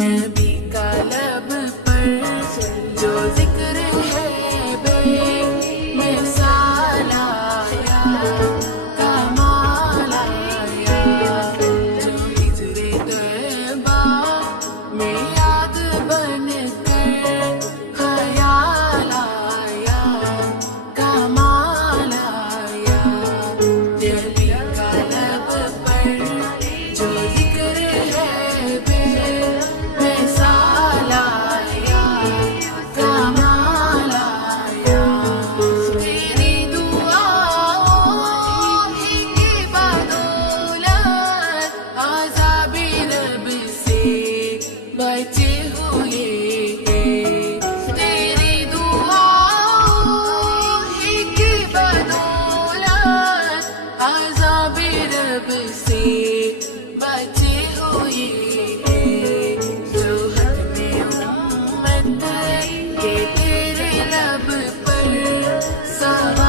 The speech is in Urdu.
نبی کا لب پر جو ذکر ہے بے مثال آیا، کمال آیا، جو ہجر طیبہ میں یاد بن کر خیال آیا، کمال آیا، نبی کا لب پر جو ذکر ہے بے مثال آیا، کمال آیا، تیری دعاؤں کی بدولت عذاب رب سے بچے ہوئے ہیں، تیری دعاؤں کی بدولت عذاب رب سے بچے ہوئے ہیں، جو حد میں امت کے تیرے لب پر سوال